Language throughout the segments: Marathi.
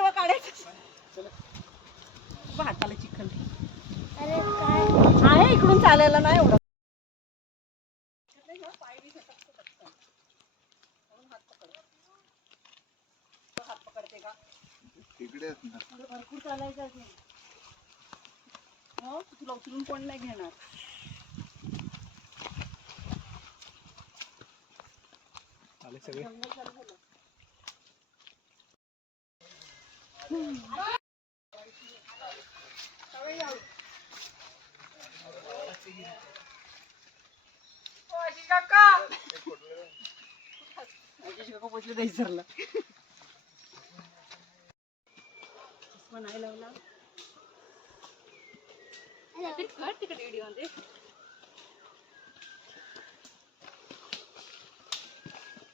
तेव्हा काढायचं. हाताला चिखल आहे इकडून चालायला नाही एवढं. भरपूर चालायचं तुला उचलून कोण नाही घेणार. सगळे पोचले नाही सरला नाही लावला तिकडे व्हिडिओ मध्ये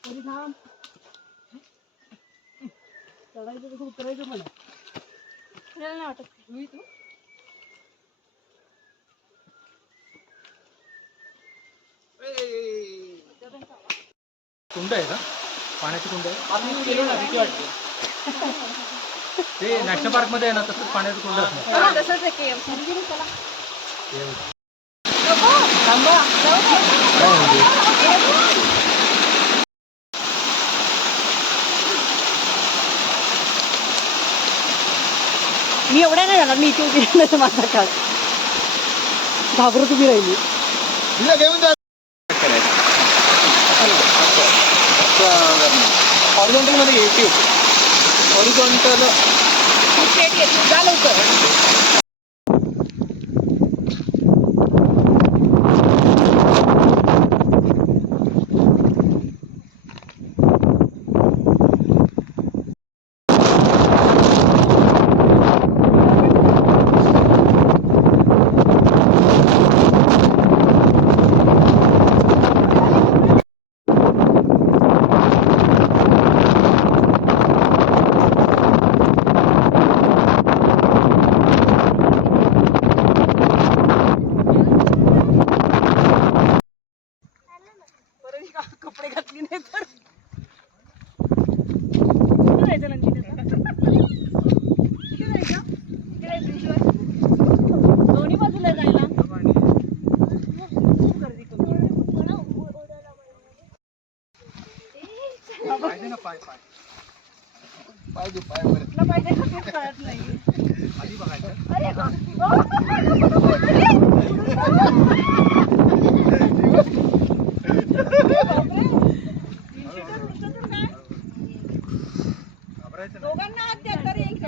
तरी थांब चढायचं कसं उतरायचं मला नाही वाटत तू कुंड आहे का पाण्याची कुंड आहे आम्ही गेलो ना भीती वाटते ते नॅशनल पार्क मध्ये आहे ना तसंच पाण्याचं कुंड असणार तसंच आहे की मी एवढ्या नाही जाणार मी इथे उभी राहिलं माझा काळ घाबरत उभी राहिली घेऊन जा हॉरिझॉन्टल मध्ये घ्यायची हॉरिझॉन्टल जा लवकर कपडे घातली नाही तर दोन्ही बाजूला जायला पाहिजे ना पाय पाय पाहिजे पाय बरं पाहिजे कळत नाही आधी बघायचं अरे दोघांना हात द्या तर एक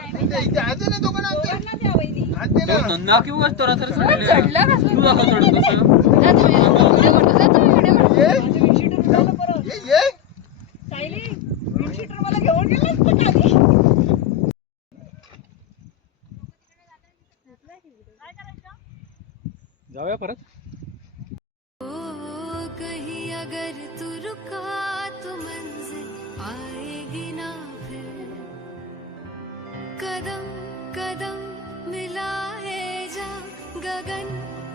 नन्ना किंवा तर चढला मला घेऊन गेलं जाऊया परत कहीं अगर तू रुका तो मंजिल आएगी ना फिर कदम कदम मिलाए जा गगन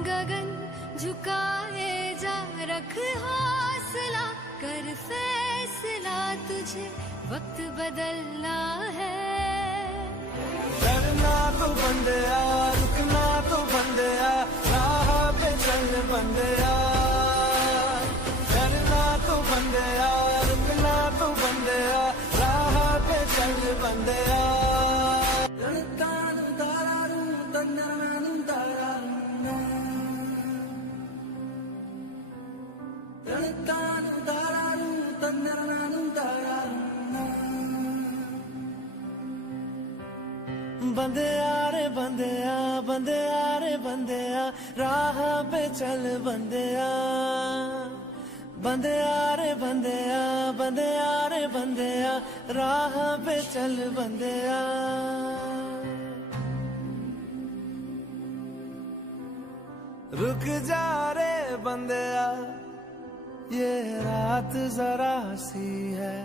गगन झुकाए जा रख हौसला कर फैसला तुझे वक्त बदलना है डरना तो बंदया रुकना तो बंदया राह पे चल बंदया डरना तो बंदया रुकना तो बंदया राह पे चल बंदया बंदया रे बंदया बंदया रे बंदया राह पे चल बंदया बंदया रे बंदया बंदया रे बंदया राह पे चल बंदया रुक जा रे बंदया ये रात जरा सी है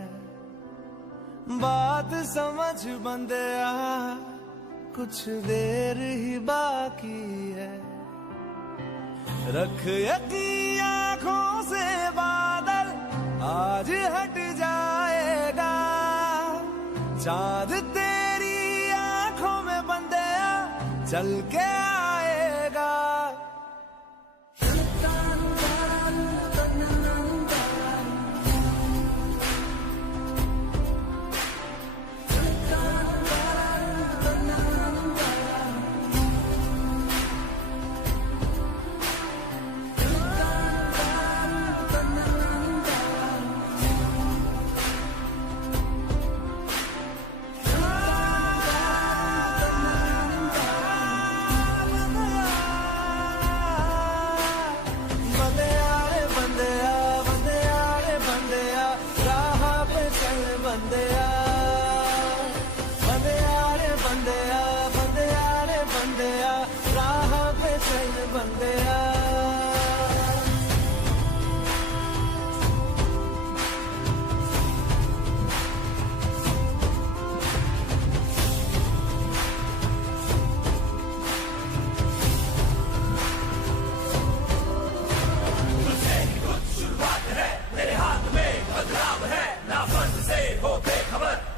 बात समझ बंदया कुछ देर ही बाकी है रख यकीन आँखों से बादल आज हट जाएगा चांद तेरी चल के आएगा।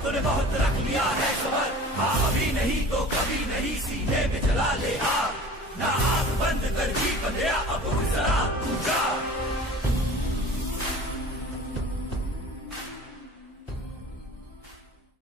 तूने बहुत रख लिया है खबर, हाँ अभी नहीं तो कभी नहीं, सीने में जला ले आग, ना आग बंद कर जी बंधया अब जरा तू जा।